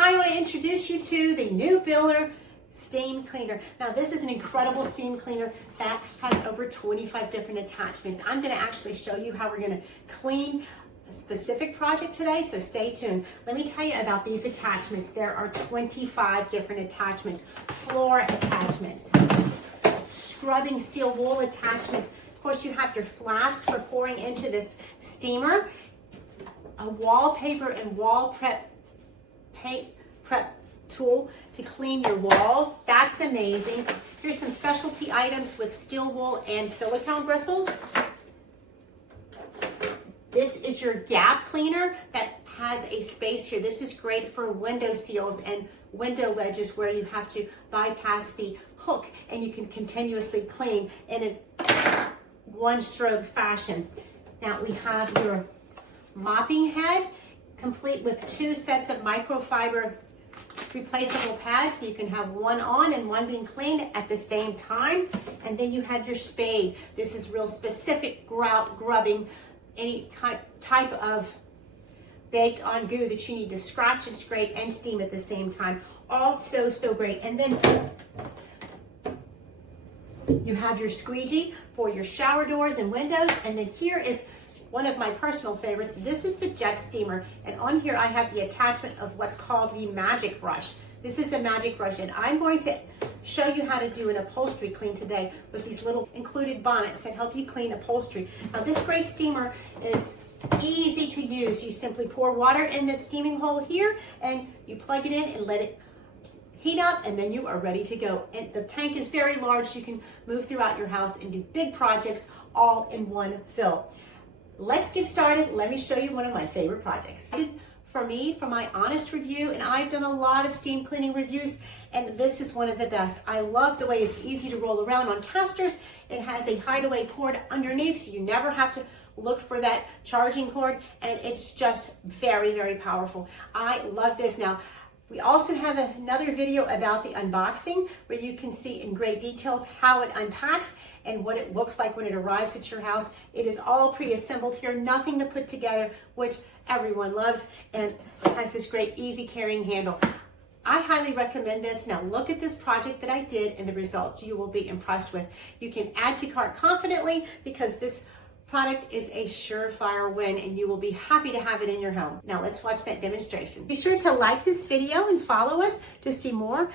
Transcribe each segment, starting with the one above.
Hi, I want to introduce you to the Newbealer steam cleaner. Now this is an incredible steam cleaner that has over 25 different attachments. I'm going to actually show you how we're going to clean a specific project today, so stay tuned. Let me tell you about these attachments. There are 25 different attachments, floor attachments, scrubbing steel wool attachments. Of course, you have your flask for pouring into this steamer, a wallpaper and wall paint prep tool to clean your walls. That's amazing. Here's some specialty items with steel wool and silicone bristles. This is your gap cleaner that has a space here. This is great for window seals and window ledges where you have to bypass the hook and you can continuously clean in a one-stroke fashion. Now we have your mopping head, complete with 2 sets of microfiber replaceable pads, so you can have one on and one being cleaned at the same time. And then you have your spade. This is real specific grout grubbing, any type of baked on goo that you need to scratch and scrape and steam at the same time. All so great. And then you have your squeegee for your shower doors and windows. And then here is one of my personal favorites. This is the jet steamer, and on here I have the attachment of what's called the magic brush. This is a magic brush, and I'm going to show you how to do an upholstery clean today with these little included bonnets that help you clean upholstery. Now this great steamer is easy to use. You simply pour water in this steaming hole here and you plug it in and let it heat up, and then you are ready to go. And the tank is very large, so you can move throughout your house and do big projects all in one fill. Let's get started. Let me show you one of my favorite projects. For me, for my honest review, and I've done a lot of steam cleaning reviews, and this is one of the best. I love the way it's easy to roll around on casters. It has a hideaway cord underneath, so you never have to look for that charging cord, and it's just very powerful. I love this. Now, we also have another video about the unboxing where you can see in great details how it unpacks and what it looks like when it arrives at your house. It is all pre-assembled here, nothing to put together, which everyone loves, and it has this great easy carrying handle. I highly recommend this. Now look at this project that I did and the results you will be impressed with. You can add to cart confidently because this product is a surefire win, and you will be happy to have it in your home. Now let's watch that demonstration. Be sure to like this video and follow us to see more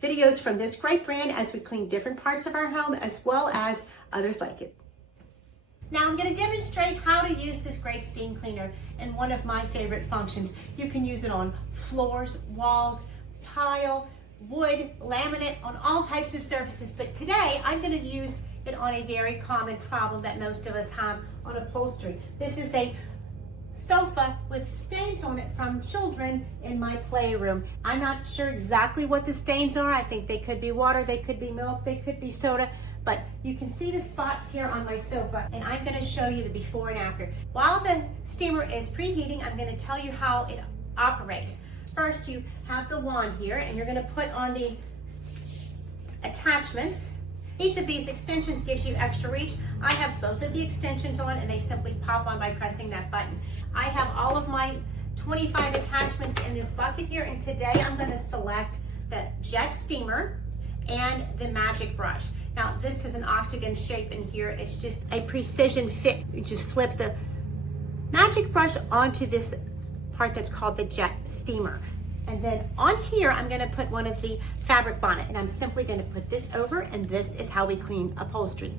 videos from this great brand as we clean different parts of our home as well as others like it. Now I'm going to demonstrate how to use this great steam cleaner in one of my favorite functions. You can use it on floors, walls, tile, wood, laminate, on all types of surfaces, but today I'm going to use it on a very common problem that most of us have on upholstery. This is a sofa with stains on it from children in my playroom. I'm not sure exactly what the stains are. I think they could be water, they could be milk, they could be soda, but you can see the spots here on my sofa, and I'm going to show you the before and after. While the steamer is preheating, I'm going to tell you how it operates. First, you have the wand here, and you're going to put on the attachments. Each of these extensions gives you extra reach. I have both of the extensions on, and they simply pop on by pressing that button. I have all of my 25 attachments in this bucket here, and today I'm going to select the jet steamer and the magic brush. Now this is an octagon shape in here. It's just a precision fit. You just slip the magic brush onto this part that's called the jet steamer. And then on here, I'm going to put one of the fabric bonnet, and I'm simply going to put this over, and this is how we clean upholstery.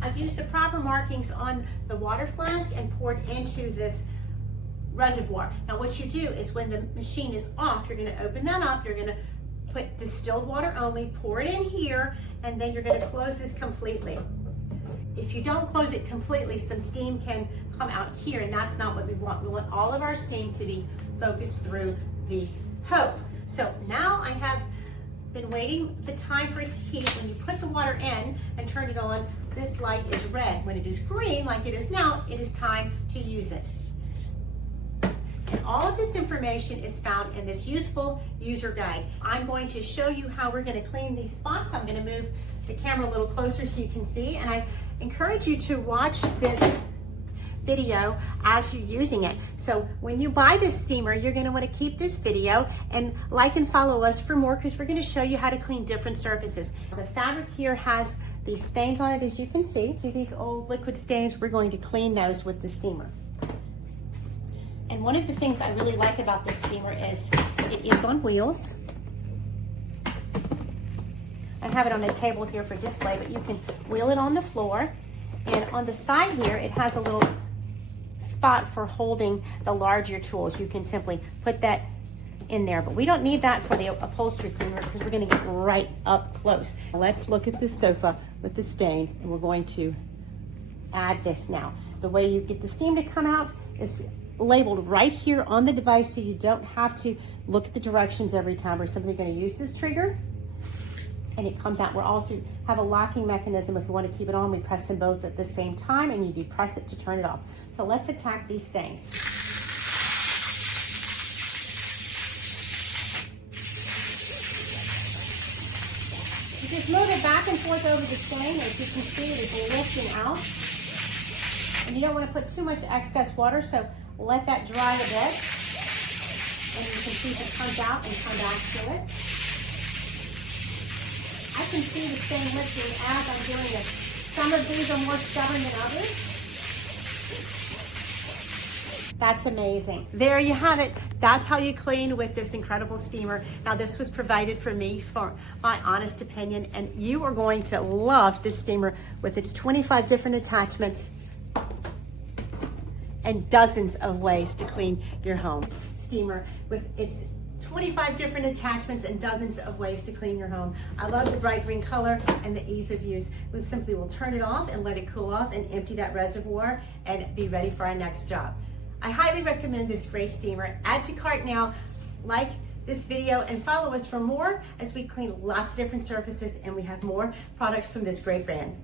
I've used the proper markings on the water flask and poured into this reservoir. Now what you do is when the machine is off, you're going to open that up, you're going to put distilled water only, pour it in here, and then you're going to close this completely. If you don't close it completely, some steam can come out here, and that's not what we want. We want all of our steam to be focused through the hose. So now I have been waiting the time for it to heat. When you put the water in and turn it on, this light is red. When it is green, like it is now, it is time to use it. And all of this information is found in this useful user guide. I'm going to show you how we're going to clean these spots. I'm going to move the camera a little closer so you can see, and I encourage you to watch this video as you're using it. So when you buy this steamer, you're going to want to keep this video and like and follow us for more, because we're going to show you how to clean different surfaces. The fabric here has these stains on it, as you can see. See these old liquid stains? We're going to clean those with the steamer. And one of the things I really like about this steamer is it is on wheels. I have it on a table here for display, but you can wheel it on the floor. And on the side here, it has a little spot for holding the larger tools. You can simply put that in there, but we don't need that for the upholstery cleaner because we're going to get right up close. Let's look at this sofa with the stains, and we're going to add this now. The way you get the steam to come out is labeled right here on the device, so you don't have to look at the directions every time. We're simply going to use this trigger and it comes out. We'll also have a locking mechanism. If you want to keep it on, we press them both at the same time and you depress it to turn it off. So let's attack these things. You just move it back and forth over the stain. As you can see, it is lifting out. And you don't want to put too much excess water, so let that dry a bit. And you can see if it comes out and come back to it. I can see the stain lifting as I'm doing it. Some of these are more stubborn than others. That's amazing. There you have it. That's how you clean with this incredible steamer. Now, this was provided for me for my honest opinion, and you are going to love this steamer with its 25 different attachments and dozens of ways to clean your home. Steamer with its 25 different attachments and dozens of ways to clean your home. I love the bright green color and the ease of use. We simply will turn it off and let it cool off and empty that reservoir and be ready for our next job. I highly recommend this great steamer. Add to cart now, like this video, and follow us for more as we clean lots of different surfaces and we have more products from this great brand.